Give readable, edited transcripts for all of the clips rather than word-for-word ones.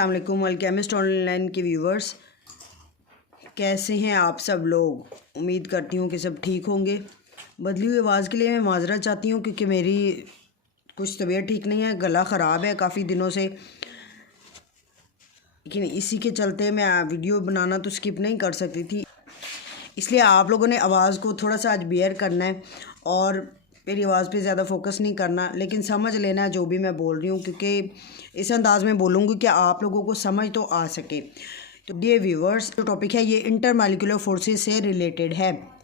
अस्सलामुअलैकुम Alchemist online के viewers, कैसे हैं आप सब लोग। उम्मीद करती हूँ कि सब ठीक होंगे। बदली हुई आवाज़ के लिए मैं माजरत चाहती हूँ क्योंकि मेरी कुछ तबीयत ठीक नहीं है, गला ख़राब है काफ़ी दिनों से, लेकिन इसी के चलते मैं वीडियो बनाना तो स्किप नहीं कर सकती थी। इसलिए आप लोगों ने आवाज़ को थोड़ा सा आज बेयर करना है और मेरी आवाज़ पे ज़्यादा फोकस नहीं करना, लेकिन समझ लेना है जो भी मैं बोल रही हूँ, क्योंकि इस अंदाज़ में बोलूँगी कि आप लोगों को समझ तो आ सके। तो डियर व्यूवर्स, जो टॉपिक है ये इंटरमॉलिक्यूलर फोर्सेस से रिलेटेड है।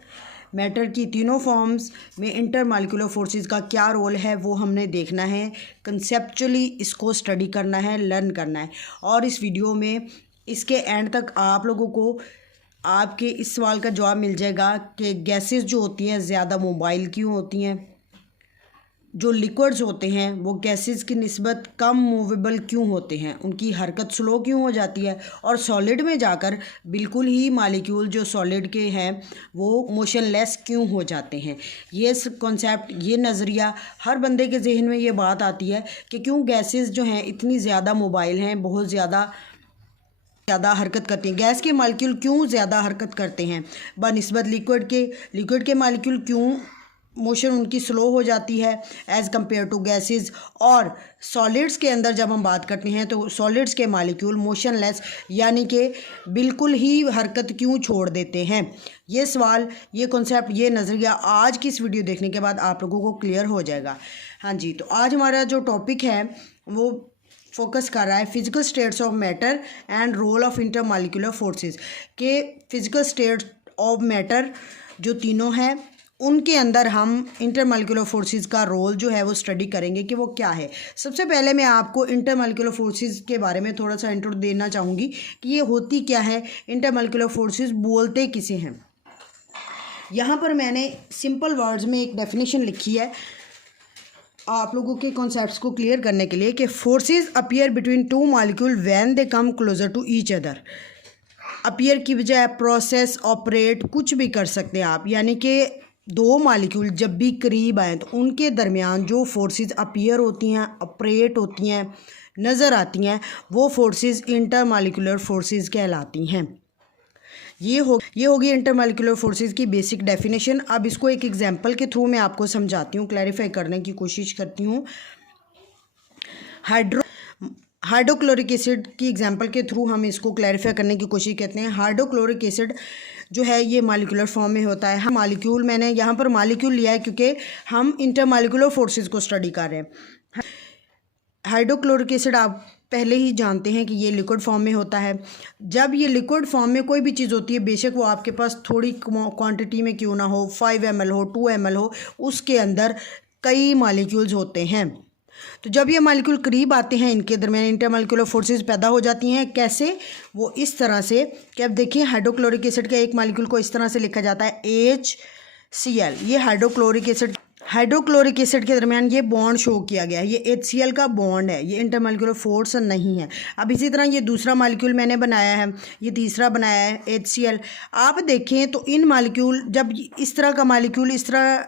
मैटर की तीनों फॉर्म्स में इंटरमॉलिक्यूलर फोर्सेस का क्या रोल है वो हमने देखना है, कंसेप्चुअली इसको स्टडी करना है, लर्न करना है। और इस वीडियो में इसके एंड तक आप लोगों को आपके इस सवाल का जवाब मिल जाएगा कि गैसेस जो होती हैं ज़्यादा मोबाइल क्यों होती हैं, जो लिक्विड्स होते हैं वो गैसेस की निस्बत कम मूवेबल क्यों होते हैं, उनकी हरकत स्लो क्यों हो जाती है, और सॉलिड में जाकर बिल्कुल ही मॉलिक्यूल जो सॉलिड के हैं वो मोशनलेस क्यों हो जाते हैं। ये कॉन्सेप्ट, ये नज़रिया हर बंदे के जहन में ये बात आती है कि क्यों गैसेस जो हैं इतनी ज़्यादा मोबाइल हैं, बहुत ज़्यादा हरकत करती हैं। गैस के मॉलिक्यूल क्यों ज़्यादा हरकत करते हैं बनिस्बत लिक्विड के मॉलिक्यूल क्यों मोशन उनकी स्लो हो जाती है एज़ कम्पेयर टू गैसेस। और सॉलिड्स के अंदर जब हम बात करते हैं तो सॉलिड्स के मॉलिक्यूल मोशनलेस यानी कि बिल्कुल ही हरकत क्यों छोड़ देते हैं। ये सवाल, ये कॉन्सेप्ट, ये नज़रिया आज की इस वीडियो देखने के बाद आप लोगों को क्लियर हो जाएगा। हाँ जी, तो आज हमारा जो टॉपिक है वो फोकस कर रहा है physical states of matter and role of intermolecular forces के। फिजिकल स्टेट्स ऑफ मैटर जो तीनों हैं उनके अंदर हम इंटरमॉलिक्यूलर फोर्सेस का रोल जो है वो स्टडी करेंगे कि वो क्या है। सबसे पहले मैं आपको इंटरमॉलिक्यूलर फोर्सेस के बारे में थोड़ा सा इंट्रो देना चाहूँगी कि ये होती क्या है, इंटरमॉलिक्यूलर फोर्सेस बोलते किसे हैं। यहाँ पर मैंने सिंपल वर्ड्स में एक डेफिनेशन लिखी है आप लोगों के कॉन्सेप्ट्स को क्लियर करने के लिए कि forces appear between two molecule when they come closer to each other. Appear की बजाय प्रोसेस, ऑपरेट कुछ भी कर सकते हैं आप, यानी कि दो मॉलिक्यूल जब भी करीब आए तो उनके दरमियान जो फोर्सेस अपीयर होती हैं, ऑपरेट होती हैं, नज़र आती हैं, वो फोर्सेस इंटरमॉलिक्यूलर फोर्सेस कहलाती हैं। ये होगी इंटरमॉलिक्यूलर फोर्सेस की बेसिक डेफिनेशन। अब इसको एक एग्जांपल के थ्रू मैं आपको समझाती हूँ, क्लैरिफाई करने की कोशिश करती हूँ। हाइड्रोक्लोरिक एसिड की एग्जांपल के थ्रू हम इसको क्लैरिफाई करने की कोशिश करते हैं। हाइड्रोक्लोरिक एसिड जो है ये मॉलिक्यूलर फॉर्म में होता है। हम मॉलिक्यूल, मैंने यहाँ पर मॉलिक्यूल लिया है क्योंकि हम इंटरमॉलिक्यूलर फोर्सेस को स्टडी कर रहे हैं। हाइड्रोक्लोरिक एसिड आप पहले ही जानते हैं कि ये लिक्विड फॉर्म में होता है। जब ये लिक्विड फॉर्म में कोई भी चीज़ होती है, बेशक वो आपके पास थोड़ी क्वांटिटी में क्यों ना हो, 5 ml हो, 2 ml हो, उसके अंदर कई मॉलिक्यूल्स होते हैं। तो जब ये मॉलिक्यूल करीब आते हैं इनके दरमियान इंटरमॉलिक्यूलर फोर्सेस पैदा हो जाती हैं। कैसे? वो इस तरह से कि अब देखिए हाइड्रोक्लोरिक एसिड के एक मॉलिक्यूल को इस तरह से लिखा जाता है HCl। ये हाइड्रोक्लोरिक एसिड के दरमियान ये बॉन्ड शो किया गया है, ये HCl का बॉन्ड है, ये इंटरमॉलिक्यूलर फोर्स नहीं है। अब इसी तरह ये दूसरा मॉलिक्यूल मैंने बनाया है, ये तीसरा बनाया है HCl। आप देखें तो इन मॉलिक्यूल, जब इस तरह का मॉलिक्यूल इस तरह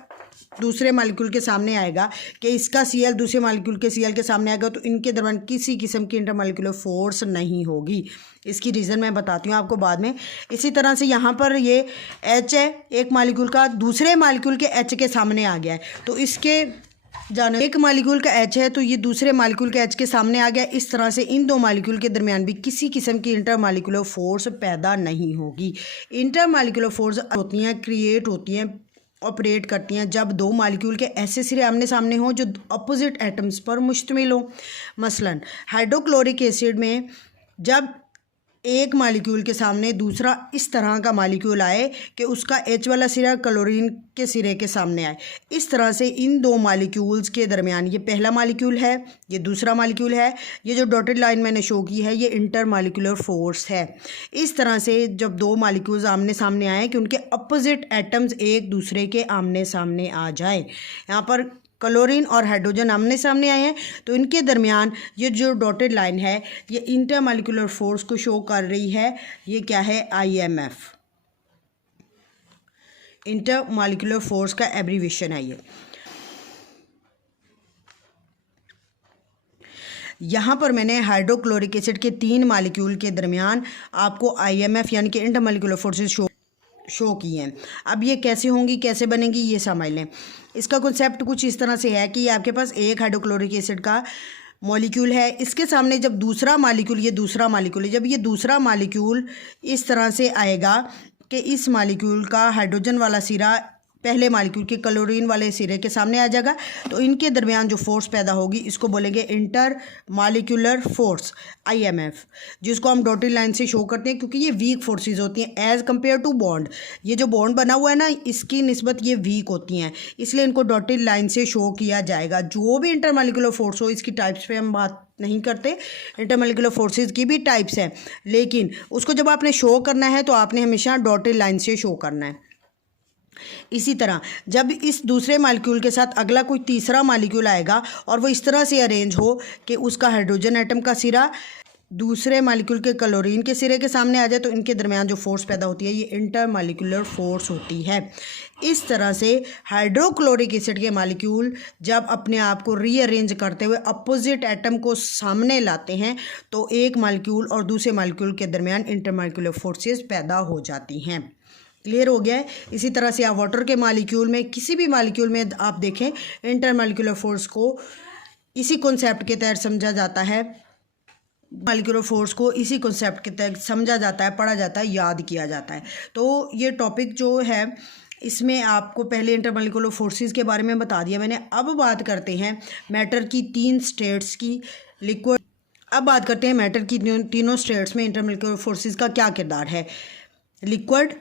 दूसरे मॉलिक्यूल के सामने आएगा कि इसका Cl दूसरे मॉलिक्यूल के Cl के सामने आएगा तो इनके दरमियान किसी किस्म की इंटरमॉलिक्यूलर फोर्स नहीं होगी। इसकी रीज़न मैं बताती हूँ आपको बाद में। इसी तरह से यहाँ पर ये H है, एक मॉलिक्यूल का दूसरे मॉलिक्यूल के H के सामने आ गया है, तो इसके जाने एक मॉलिक्यूल का H है तो ये दूसरे मॉलिक्यूल के H के सामने आ गया। इस तरह से इन दो मॉलिक्यूल के दरमियान भी किसी किस्म की इंटरमॉलिक्यूलर फोर्स पैदा नहीं होगी। इंटरमॉलिक्यूलर फोर्स होती हैं, क्रिएट होती हैं, ऑपरेट करती हैं जब दो मॉलिक्यूल के ऐसे सिरे आमने सामने हों जो अपोजिट एटम्स पर मुश्तमिल हो। मसलन हाइड्रोक्लोरिक एसिड में जब एक मॉलिक्यूल के सामने दूसरा इस तरह का मॉलिक्यूल आए कि उसका H वाला सिरा क्लोरीन के सिरे के सामने आए, इस तरह से इन दो मॉलिक्यूल्स के दरमियान, ये पहला मॉलिक्यूल है, ये दूसरा मॉलिक्यूल है, ये जो डॉटेड लाइन मैंने शो की है ये इंटरमॉलिक्यूलर फोर्स है। इस तरह से जब दो मॉलिक्यूल्स आमने सामने आए कि उनके अपोजिट एटम्स एक दूसरे के आमने सामने आ जाए, यहाँ पर क्लोरीन और हाइड्रोजन आमने सामने आए हैं तो इनके दरमियान ये जो डॉटेड लाइन है ये इंटरमॉलिक्यूलर फोर्स को शो कर रही है। ये क्या है? IMF, इंटरमॉलिक्यूलर फोर्स का एब्रीविएशन है ये। यहाँ पर मैंने हाइड्रोक्लोरिक एसिड के 3 मालिक्यूल के दरमियान आपको IMF यानी कि इंटरमॉलिक्यूलर फोर्सेस शो की हैं। अब ये कैसे होंगी, कैसे बनेंगी, ये समझ लें। इसका कॉन्सेप्ट कुछ इस तरह से है कि आपके पास एक हाइड्रोक्लोरिक एसिड का मॉलिक्यूल है, इसके सामने जब दूसरा मालिक्यूल, ये दूसरा मालिक्यूल है, जब ये दूसरा मालिक्यूल इस तरह से आएगा कि इस मालिक्यूल का हाइड्रोजन वाला सिरा पहले मालिक्यूल के क्लोरीन वाले सिरे के सामने आ जाएगा, तो इनके दरमियान जो फोर्स पैदा होगी इसको बोलेंगे इंटर मालिक्यूलर फोर्स IMF, जिसको हम डॉटेड लाइन से शो करते हैं क्योंकि ये वीक फोर्सेस होती हैं एज़ कम्पेयर टू बॉन्ड। ये जो बॉन्ड बना हुआ है ना, इसकी निस्बत ये वीक होती हैं, इसलिए इनको डॉटेड लाइन से शो किया जाएगा। जो भी इंटर मालिक्यूलर फोर्स हो, इसकी टाइप्स पे हम बात नहीं करते, इंटरमॉलिक्यूलर फोर्सेस की भी टाइप्स हैं, लेकिन उसको जब आपने शो करना है तो आपने हमेशा डॉटेड लाइन से शो करना है। इसी तरह जब इस दूसरे मालिक्यूल के साथ अगला कोई तीसरा मालिक्यूल आएगा और वो इस तरह से अरेंज हो कि उसका हाइड्रोजन एटम का सिरा दूसरे मालिक्यूल के क्लोरीन के सिरे के सामने आ जाए, तो इनके दरमियान जो फोर्स पैदा होती है ये इंटर मालिक्यूलर फोर्स होती है। इस तरह से हाइड्रोक्लोरिक एसिड के मालिक्यूल जब अपने आप को रीअरेंज करते हुए अपोजिट एटम को सामने लाते हैं तो एक मालिक्यूल और दूसरे मालिक्यूल के दरमियान इंटरमालिक्यूलर फोर्सेस पैदा हो जाती हैं। क्लियर हो गया है। इसी तरह से आप वाटर के मालिक्यूल में, किसी भी मालिक्यूल में आप देखें, इंटरमालिक्यूलर फोर्स को इसी कॉन्सेप्ट के तहत समझा जाता है, मालिक्यूलर फोर्स को इसी कॉन्सेप्ट के तहत समझा जाता है, पढ़ा जाता है, याद किया जाता है। तो ये टॉपिक जो है इसमें आपको पहले इंटरमालिक्यूलर फोर्सेस के बारे में बता दिया मैंने। अब बात करते हैं मैटर की 3 स्टेट्स की, लिक्विड। अब बात करते हैं मैटर की तीनों स्टेट्स में इंटरमालिक्यूलर फोर्सेस का क्या किरदार है। लिक्विड,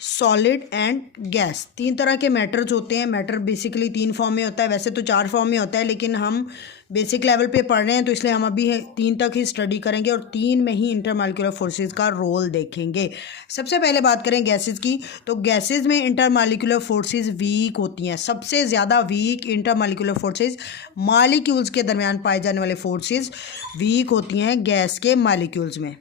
सॉलिड एंड गैस, 3 तरह के मैटर्स होते हैं। मैटर बेसिकली 3 फॉर्म में होता है, वैसे तो 4 फॉर्म में होता है, लेकिन हम बेसिक लेवल पे पढ़ रहे हैं तो इसलिए हम अभी 3 तक ही स्टडी करेंगे और 3 में ही इंटरमालिक्यूलर फोर्सेस का रोल देखेंगे। सबसे पहले बात करें गैसेस की, तो गैसेस में इंटरमालिक्यूलर फोर्सेस वीक होती हैं। सबसे ज़्यादा वीक इंटरमालिक्यूलर फोर्सेस, मालिक्यूल्स के दरमियान पाए जाने वाले फोर्सेस वीक होती हैं गैस के मालिक्यूल्स में।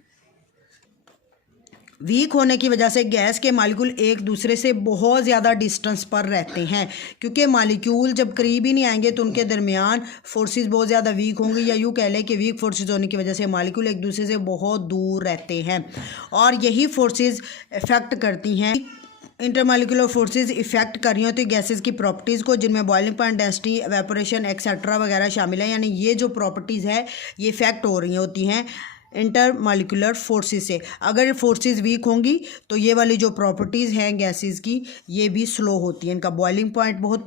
वीक होने की वजह से गैस के मालिक्यूल एक दूसरे से बहुत ज़्यादा डिस्टेंस पर रहते हैं, क्योंकि मालिक्यूल जब करीब ही नहीं आएंगे तो उनके दरमियान फोर्सेस बहुत ज़्यादा वीक होंगे, या यूँ कह लें कि वीक फोर्सेस होने की वजह से मालिक्यूल एक दूसरे से बहुत दूर रहते हैं और यही फोर्सेस इफ़ेक्ट करती हैं। इंटरमालिक्यूलर फोर्सेस इफेक्ट कर रही होती है गैसेस की प्रॉपर्टीज़ को, जिनमें boiling point, density, evaporation etcetera वगैरह शामिल है। यानी ये जो प्रॉपर्टीज़ है ये इफेक्ट हो रही होती हैं इंटरमालिक्यूलर फोर्सेस से। अगर फोर्सेस वीक होंगी तो ये वाली जो प्रॉपर्टीज़ हैं गैसेस की ये भी स्लो होती हैं। इनका बॉइलिंग पॉइंट बहुत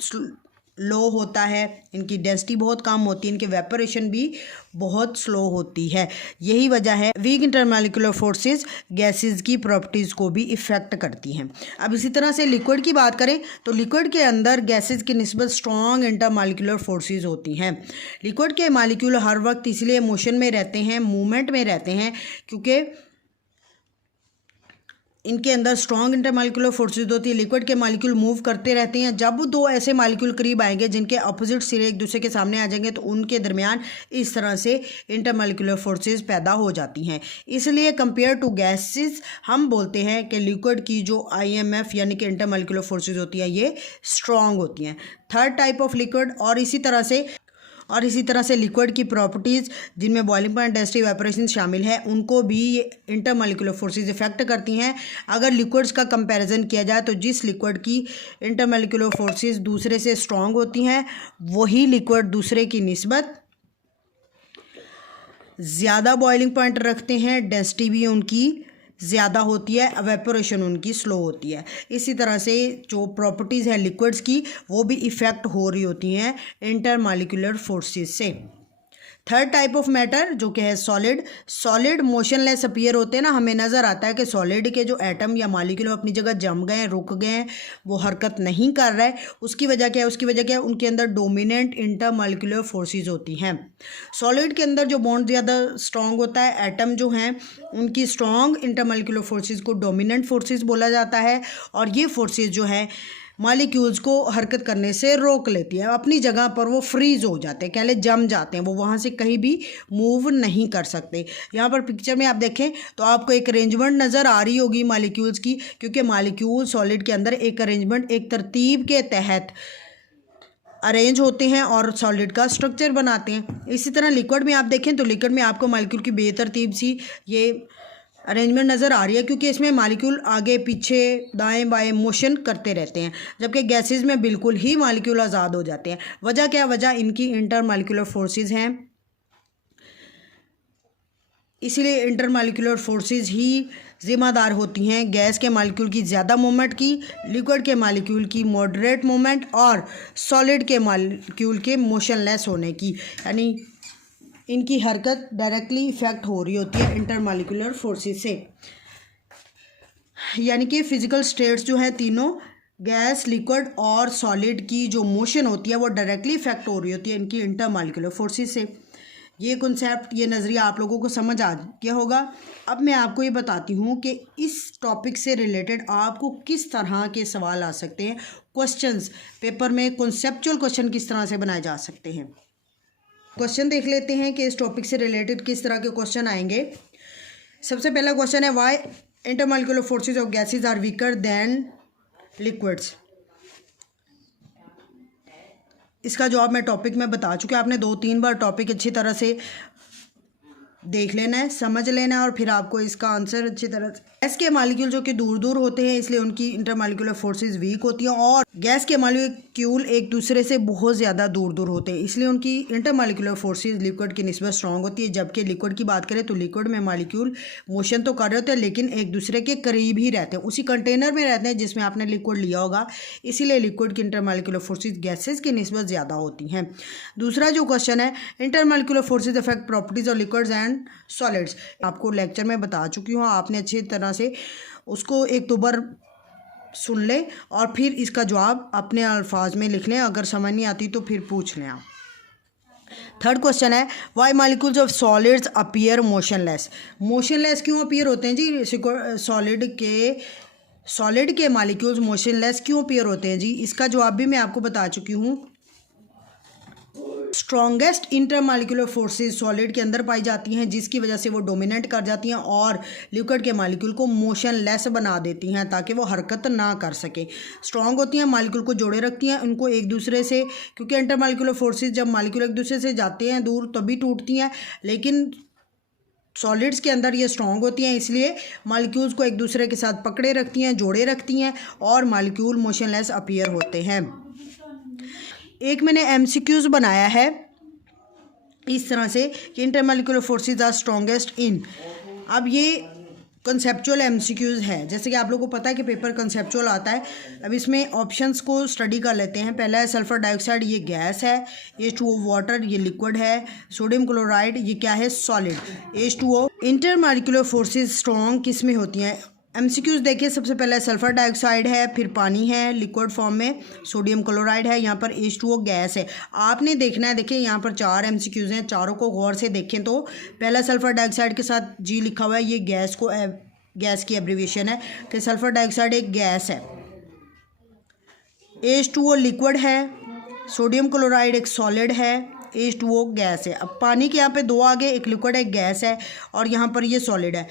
लो होता है, इनकी डेंसिटी बहुत कम होती है, इनके वेपोरेशन भी बहुत स्लो होती है। यही वजह है वीक इंटरमालिक्यूलर फोर्सेस गैसेस की प्रॉपर्टीज़ को भी इफ़ेक्ट करती हैं। अब इसी तरह से लिक्विड की बात करें तो लिक्विड के अंदर गैसेस की निस्बत स्ट्रॉन्ग इंटरमालिक्यूलर फोर्सेस होती हैं। लिक्विड के मालिक्यूल हर वक्त इसलिए मोशन में रहते हैं, मूवमेंट में रहते हैं, क्योंकि इनके अंदर स्ट्रॉन्ग इंटरमालिक्यूलर फोर्सेस होती है। लिक्विड के मालिक्यूल मूव करते रहते हैं। जब 2 ऐसे मालिक्यूल करीब आएंगे जिनके अपोजिट सिरे एक दूसरे के सामने आ जाएंगे तो उनके दरमियान इस तरह से इंटरमालिक्यूलर फोर्सेस पैदा हो जाती हैं। इसलिए कंपेयर टू गैसेस हम बोलते हैं कि लिक्विड की जो IMF यानी कि इंटरमालिक्यूलर फोर्सेस होती है ये स्ट्रॉन्ग होती हैं। थर्ड टाइप ऑफ लिक्विड, और इसी तरह से लिक्विड की प्रॉपर्टीज़ जिनमें बॉइलिंग पॉइंट, डेंसिटी, इवेपोरेशन शामिल है, उनको भी ये इंटरमालिक्यूलर फोर्सेस इफेक्ट करती हैं। अगर लिक्विड्स का कंपैरिजन किया जाए तो जिस लिक्विड की इंटरमालिक्यूलर फोर्सेस दूसरे से स्ट्रॉन्ग होती हैं वही लिक्विड दूसरे की निस्बत ज़्यादा बॉइलिंग पॉइंट रखते हैं, डेंसिटी भी उनकी ज़्यादा होती है, एवेपोरेशन उनकी स्लो होती है। इसी तरह से जो प्रॉपर्टीज़ है लिक्विड्स की वो भी इफ़ेक्ट हो रही होती हैं इंटरमालिक्यूलर फोर्सेस से। थर्ड टाइप ऑफ मैटर जो कि है सॉलिड मोशनलेस अपीयर होते हैं ना, हमें नज़र आता है कि सॉलिड के जो एटम या मालिक्यूल अपनी जगह जम गए हैं, रुक गए हैं, वो हरकत नहीं कर रहा है। उसकी वजह क्या है? उनके अंदर डोमिनेंट इंटरमालिक्यूलर फोर्सेस होती हैं। सॉलिड के अंदर जो बॉन्ड ज़्यादा स्ट्रॉन्ग होता है, एटम जो हैं उनकी स्ट्रॉन्ग इंटरमालिक्यूलर फोर्सेस को डोमिनेंट फोर्सेस बोला जाता है, और ये फोर्सेस जो है मालिक्यूल्स को हरकत करने से रोक लेती है। अपनी जगह पर वो फ्रीज हो जाते हैं, कहले जम जाते हैं, वो वहाँ से कहीं भी मूव नहीं कर सकते। यहाँ पर पिक्चर में आप देखें तो आपको एक अरेंजमेंट नज़र आ रही होगी मालिक्यूल्स की, क्योंकि मालिक्यूल सॉलिड के अंदर एक अरेंजमेंट, एक तरतीब के तहत अरेंज होते हैं और सॉलिड का स्ट्रक्चर बनाते हैं। इसी तरह लिक्विड में आप देखें तो लिक्विड में आपको मॉलिक्यूल की बेतरतीब सी ये अरेंजमेंट नज़र आ रही है, क्योंकि इसमें मॉलिक्यूल आगे पीछे दाएं बाएं मोशन करते रहते हैं, जबकि गैसेज में बिल्कुल ही मॉलिक्यूल आज़ाद हो जाते हैं। वजह क्या? वजह इनकी इंटरमॉलिक्यूलर फोर्सेस हैं। इसीलिए इंटरमॉलिक्यूलर फोर्सेस ही ज़िम्मेदार होती हैं गैस के मॉलिक्यूल की ज़्यादा मूवमेंट की, लिक्विड के मॉलिक्यूल की मॉडरेट मूवमेंट और सॉलिड के मॉलिक्यूल के मोशनलेस होने की। यानी इनकी हरकत डायरेक्टली इफेक्ट हो रही होती है इंटरमॉलिक्यूलर फोर्सेस से। यानी कि फिजिकल स्टेट्स जो है तीनों, गैस, लिक्विड और सॉलिड की जो मोशन होती है वो डायरेक्टली इफेक्ट हो रही होती है इनकी इंटरमॉलिक्यूलर फोर्सेस से। ये कॉन्सेप्ट, ये नज़रिया आप लोगों को समझ आ गया होगा। अब मैं आपको ये बताती हूँ कि इस टॉपिक से रिलेटेड आपको किस तरह के सवाल आ सकते हैं, क्वेश्चंस पेपर में कॉन्सेप्चुअल क्वेश्चन किस तरह से बनाए जा सकते हैं। क्वेश्चन देख लेते हैं कि इस टॉपिक से रिलेटेड किस तरह के क्वेश्चन आएंगे। सबसे पहला क्वेश्चन है, why intermolecular forces of gases are weaker than liquids. इसका जवाब मैं टॉपिक में बता चुकी हूँ। आपने 2-3 बार टॉपिक अच्छी तरह से देख लेना है, समझ लेना है और फिर आपको इसका आंसर अच्छी तरह से। गैस के मॉलिक्यूल जो कि दूर दूर होते हैं इसलिए उनकी इंटरमॉलिक्यूलर फोर्सेस वीक होती हैं, और गैस के मॉलिक्यूल एक दूसरे से बहुत ज़्यादा दूर दूर होते हैं इसलिए उनकी इंटरमॉलिक्यूलर फोर्सेस लिक्विड की निस्बत स्ट्रॉन्ग होती है। जबकि लिक्विड की बात करें तो लिक्विड में मॉलिक्यूल मोशन तो कर रहे होते हैं लेकिन एक दूसरे के करीब ही रहते हैं, उसी कंटेनर में रहते हैं जिसमें आपने लिक्विड लिया होगा, इसीलिए लिक्विड की इंटरमॉलिक्यूलर फोर्सेस गैसेज की निस्बत ज़्यादा होती हैं। दूसरा जो क्वेश्चन है, intermolecular forces affect properties of liquids and solids. आपको लेक्चर में बता चुकी हूँ, आपने अच्छी तरह से उसको 1-2 बार सुन लें और फिर इसका जवाब अपने अल्फाज में लिख लें। अगर समझ नहीं आती तो फिर पूछ लें आप। थर्ड क्वेश्चन है, why molecules of solids appear motionless. Motionless क्यों अपीयर होते हैं जी? सॉलिड के मॉलिक्यूल्स मोशनलेस क्यों अपीयर होते हैं जी? इसका जवाब भी मैं आपको बता चुकी हूँ। स्ट्रॉन्गेस्ट इंटरमॉलिक्यूलर फोर्सेस सॉलिड के अंदर पाई जाती हैं, जिसकी वजह से वो डोमिनेट कर जाती हैं और लिक्विड के मॉलिक्यूल को मोशनलेस बना देती हैं ताकि वो हरकत ना कर सके। स्ट्रॉन्ग होती हैं, मॉलिक्यूल को जोड़े रखती हैं उनको एक दूसरे से, क्योंकि इंटरमॉलिक्यूलर फोर्सेस जब मॉलिक्यूल एक दूसरे से जाते हैं दूर तभी टूटती हैं, लेकिन सॉलिड्स के अंदर ये स्ट्रॉन्ग होती हैं इसलिए मॉलिक्यूल्स को एक दूसरे के साथ पकड़े रखती हैं, जोड़े रखती हैं और मॉलिक्यूल मोशनलेस अपीयर होते हैं। एक मैंने MCQs बनाया है इस तरह से कि intermolecular forces are strongest in. अब ये कंसेप्चुअल MCQs है, जैसे कि आप लोगों को पता है कि पेपर कंसेप्चुअल आता है। अब इसमें ऑप्शंस को स्टडी कर लेते हैं। पहला है सल्फर डाइऑक्साइड, ये गैस है। H2O वाटर, ये लिक्विड है। सोडियम क्लोराइड, ये क्या है? Solid. H2O। Intermolecular forces strong किस में होती हैं? MCQs देखिए, सबसे पहले सल्फर डाइऑक्साइड है, फिर पानी है लिक्विड फॉर्म में, सोडियम क्लोराइड है, यहाँ पर H2O गैस है। आपने देखना है, देखिए यहाँ पर 4 MCQs हैं, चारों को गौर से देखें तो पहला सल्फर डाइऑक्साइड के साथ G लिखा हुआ है, ये गैस की एब्रीविएशन है। फिर सल्फर डाइऑक्साइड एक गैस है, H2O लिक्विड है, सोडियम क्लोराइड एक सॉलिड है, H2O गैस है। अब पानी के यहाँ पे 2 आगे, एक लिक्विड एक गैस है और यहाँ पर ये सॉलिड है।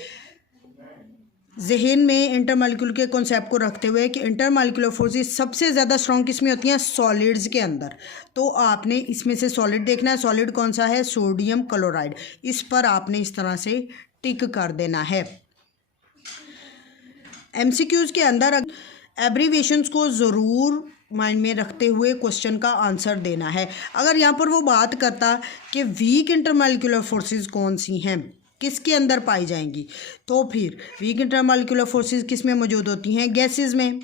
जहन में इंटरमॉलिक्यूल के कॉन्सेप्ट को रखते हुए कि इंटरमॉलिक्यूलर फोर्सेस सबसे ज़्यादा स्ट्रॉन्ग किस में होती हैं? सॉलिड्स के अंदर। तो आपने इसमें से सॉलिड देखना है। सॉलिड कौन सा है? Sodium chloride. इस पर आपने इस तरह से टिक कर देना है। MCQs के अंदर एब्रीविएशंस को ज़रूर माइंड में रखते हुए क्वेश्चन का आंसर देना है। अगर यहाँ पर वो बात करता कि वीक इंटरमॉलिक्यूलर फोर्सेस कौन सी हैं, किसके अंदर पाई जाएंगी, तो फिर वीक इंटरमॉलिक्यूलर फोर्सेस किस में मौजूद होती हैं? गैसेस में।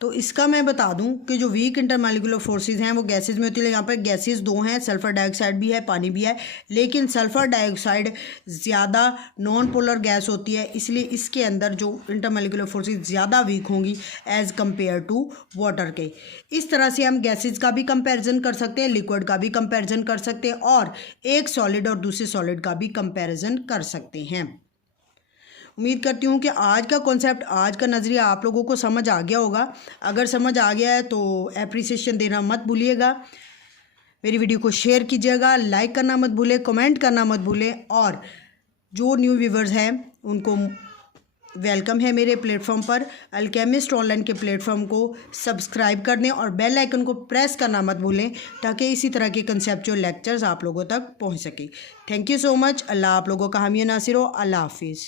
तो इसका मैं बता दूं कि जो वीक इंटरमॉलिक्यूलर फोर्सेस हैं वो गैसेस में होती है। यहाँ पर गैसेस 2 हैं, सल्फर डाइऑक्साइड भी है, पानी भी है, लेकिन सल्फर डाइऑक्साइड ज़्यादा नॉन पोलर गैस होती है, इसलिए इसके अंदर जो इंटरमॉलिक्यूलर फोर्सेस ज़्यादा वीक होंगी एज़ कम्पेयर टू वाटर के। इस तरह से हम गैसेस का भी कंपैरिजन कर सकते हैं, लिक्विड का भी कंपैरिजन कर सकते हैं और एक सॉलिड और दूसरे सॉलिड का भी कंपैरिजन कर सकते हैं। उम्मीद करती हूँ कि आज का कॉन्सेप्ट, आज का नज़रिया आप लोगों को समझ आ गया होगा। अगर समझ आ गया है तो एप्रिसिएशन देना मत भूलिएगा, मेरी वीडियो को शेयर कीजिएगा, लाइक करना मत भूलें, कमेंट करना मत भूलें और जो न्यू व्यूवर्स हैं उनको वेलकम है मेरे प्लेटफॉर्म पर। अल्केमिस्ट ऑनलाइन के प्लेटफॉर्म को सब्सक्राइब कर दें और बेल आइकन को प्रेस करना मत भूलें ताकि इसी तरह के कंसेप्चुअल लेक्चर्स आप लोगों तक पहुंच सके। Thank you so much. अल्लाह आप लोगों का हामी नासिर हो। अल्लाह हाफिज़।